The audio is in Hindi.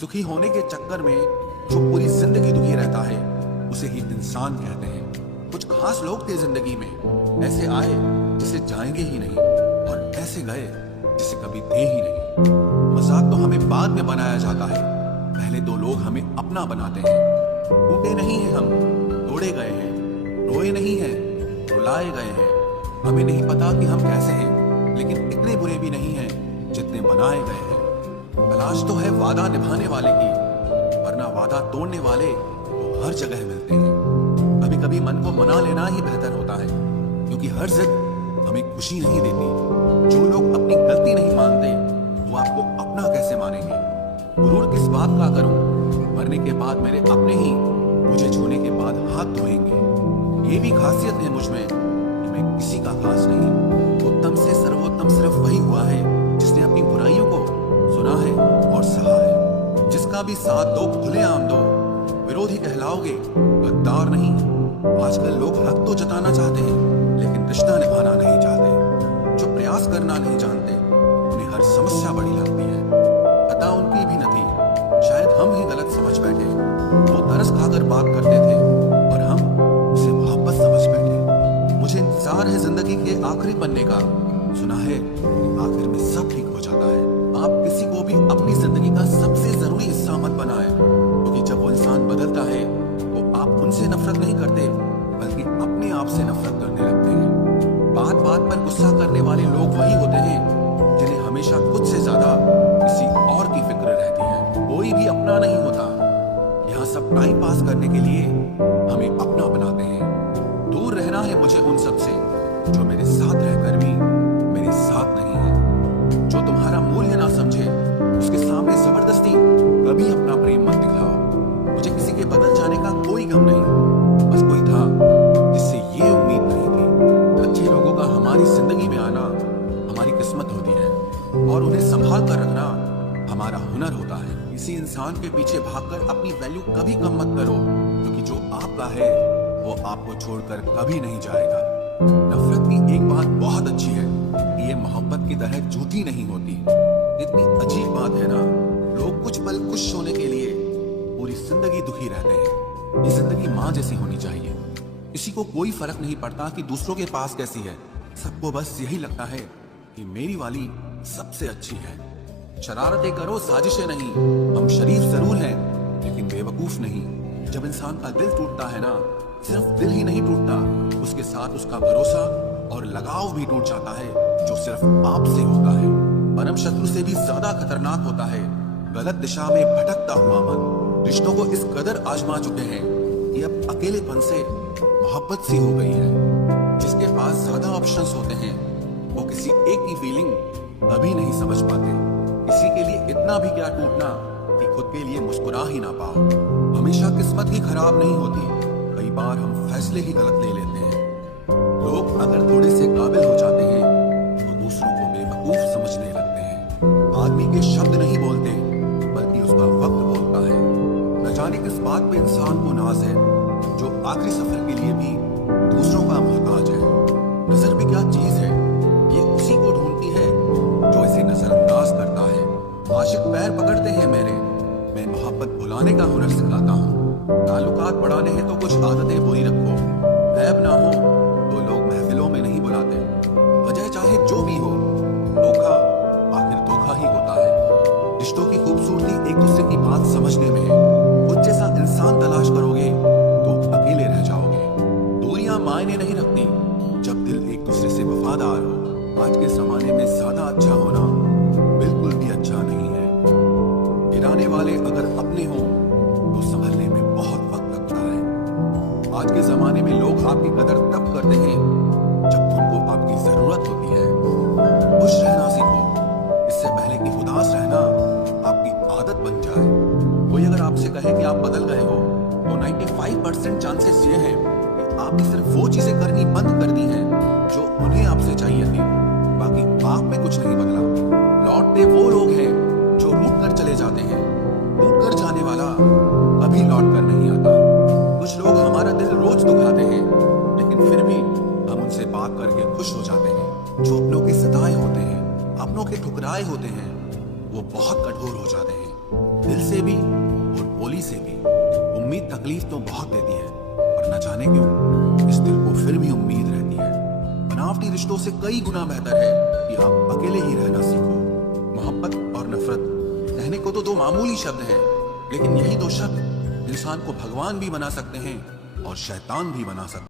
सुखी होने के चक्कर में जो पूरी जिंदगी दुखी रहता है उसे ही इंसान कहते हैं। कुछ खास लोग थे जिंदगी में, ऐसे आए जिसे जाएंगे ही नहीं और ऐसे गए जिसे कभी थे ही नहीं। मजाक तो हमें बाद में बनाया जाता है, पहले तो लोग हमें अपना बनाते हैं। टूटे नहीं हैं हम, तोड़े गए हैं, रोए नहीं हैं, रुलाए गए हैं। हमें नहीं पता कि हम कैसे हैं, लेकिन इतने बुरे भी नहीं हैं जितने बनाए गए हैं। तलाश तो है वादा निभाने वाले की, वरना वादा तोड़ने वाले तो हर जगह मिलते हैं। कभी कभी मन को मना लेना ही बेहतर होता है, क्योंकि हर जिद हमें खुशी नहीं देती। जो लोग अपनी गलती नहीं मानते वो आपको अपना कैसे मानेंगे। गुरूर किस बात का करूं, मरने के बाद मेरे अपने ही मुझे छूने के बाद हाथ धोएंगे। ये भी खासियत है मुझ में कि मैं किसी का खास नहीं। उत्तम से सर्वोत्तम सिर्फ वही हुआ है जिसने अपनी बुराइयों को सुना है और सहा है। जिसका भी साथ दो खुलेआम दो, विरोधी कहलाओगे गद्दार नहीं। आजकल लोग हक तो जताना चाहते हैं लेकिन रिश्ता निभाना नहीं चाहते। जो प्रयास करना नहीं जानते उन्हें हर समस्या बड़ी लगती है। पता उनकी भी न थी, शायद हम ही गलत समझ बैठे। वो तरस खाकर बात करते थे और हम उसे मोहब्बत समझ बैठे। मुझे इंतजार है जिंदगी के आखिरी बनने का, सुना है आखिर में सब ठीक हो जाता है। आप किसी को भी अपनी जिंदगी का सबसे जरूरी हिस्सा मत बनाएं, क्योंकि जब वो इंसान बदलता है तो आप उनसे नफरत नहीं करते बल्कि अपने आप से नफरत करने लगते हैं। बात बात पर गुस्सा करने वाले लोग वही होते हैं जिन्हें हमेशा खुद से ज्यादा किसी और की फिक्र रहती है। कोई भी अपना नहीं होता, यहाँ सब टाइम पास करने के लिए हमें अपना बनाते हैं। दूर रहना है मुझे उन सब से जो मेरे साथ रहकर भी मेरे साथ नहीं है। जो तुम्हारा मूल्य ना समझे उसके सामने जबरदस्ती कभी अपना प्रेम मत दिखाओ। मुझे किसी के बदल जाने का कोई गम नहीं, बस कोई था जिससे ये उम्मीद नहीं थी। अच्छे लोगों का हमारी जिंदगी में आना हमारी किस्मत होती है और उन्हें संभाल कर रखना हमारा हुनर होता है। किसी इंसान के पीछे भागकर अपनी वैल्यू कभी कम मत करो, क्योंकि जो आपका है वो आपको छोड़कर कभी नहीं जाएगा। नफरत की एक बात बहुत अच्छी है कि ये मोहब्बत की तरह झूठी नहीं होती। इतनी अजीब बात है ना, लोग कुछ पल खुश होने के लिए पूरी जिंदगी दुखी रहते हैं। ये जिंदगी माँ जैसी होनी चाहिए। किसी को कोई फर्क नहीं पड़ता कि दूसरों के पास कैसी है, सबको बस यही लगता है कि मेरी वाली सबसे अच्छी है। शरारतें करो, साजिशें नहीं। हम शरीफ जरूर हैं लेकिन बेवकूफ नहीं। जब इंसान का दिल टूटता है ना, सिर्फ दिल ही नहीं टूटता, उसके साथ उसका भरोसा और लगाव भी टूट जाता है जो सिर्फ आपसे होता है। परम शत्रु से भी ज्यादा खतरनाक होता है गलत दिशा में भटकता हुआ मन। रिश्तों को इस कदर आजमा चुके हैं कि अब अकेलेपन से मोहब्बत सी हो गई है। जिसके पास ज्यादा ऑप्शंस होते हैं वो किसी एक की फीलिंग कभी नहीं समझ पाते। किसी के लिए इतना भी क्या टूटना कि खुद के लिए मुस्कुरा ही ना पाओ। हमेशा किस्मत ही खराब नहीं होती, कई बार हम फैसले ही गलत ले लेते हैं। लोग अगर थोड़े से काबिल हो जाते हैं तो दूसरों को बेवकूफ समझने लगते हैं। आदमी के शब्द नहीं बोलते बल्कि उसका वक्त बोलता है। न जाने किस बात पे इंसान को नाज है जो आखिरी सफर के लिए भी दूसरों का मोहताज है। नजर भी क्या चीज है, ये उसी को ढूंढती है जो इसे नजरअंदाज करता है। आशिक पैर पकड़ते हैं मेरे, मैं मोहब्बत भुलाने का हुनर सिखाता हूँ। ताल्लुकात बढ़ाने हैं तो कुछ आदतें बुरी रखो। ऐब ना हो तो लोग महफिलों में नहीं बुलाते। वजह चाहे जो भी हो, धोखा आखिर धोखा ही होता है। रिश्तों की खूबसूरती एक दूसरे की बात समझने में है। खुद जैसा इंसान तलाश करोगे तो अकेले रह जाओगे। दूरियां मायने नहीं रखती जब दिल एक दूसरे से वफादार हो। आज के जमाने में ज्यादा अच्छा होना बिल्कुल भी अच्छा नहीं है। गिराने वाले अगर अपने हों तो संभलने में बहुत वक्त लगता है। आज के जमाने में लोग आपकी कदर तब करते हैं जब उनको आपकी जरूरत होती है। खुश रहना सीखो, इससे पहले कि उदास रहना आपकी आदत बन जाए। कोई अगर आपसे कहे कि आप बदल गए हो तो 95% चांसेस ये हैं कि आपने सिर्फ वो चीजें करनी बंद कर दी हैं जो उन्हें आपसे चाहिए थी। बाकी आप में कुछ नहीं बदला। लौटते वो लोग हैं जो रूठ कर चले जाते हैं। टूट कर जाने वाला कभी लौट कर नहीं आता। कुछ लोग हमारा दिल रोज दुखाते हैं लेकिन फिर भी हम उनसे बात करके खुश हो जाते हैं। जो अपनों के सताए होते हैं, अपनों के ठुकराए होते हैं, वो बहुत कठोर हो जाते हैं। दिल से से भी और बोली से भी उम्मीद तकलीफ तो बहुत देती है, पर न जाने क्यों इस दिल को फिर भी उम्मीद रहती है। बनावटी रिश्तों से कई गुना बेहतर है कि आप अकेले ही रहना सीखो। मोहब्बत और नफरत कहने को तो दो मामूली शब्द हैं, लेकिन यही दो शब्द इंसान को भगवान भी बना सकते हैं और शैतान भी बना सकते हैं।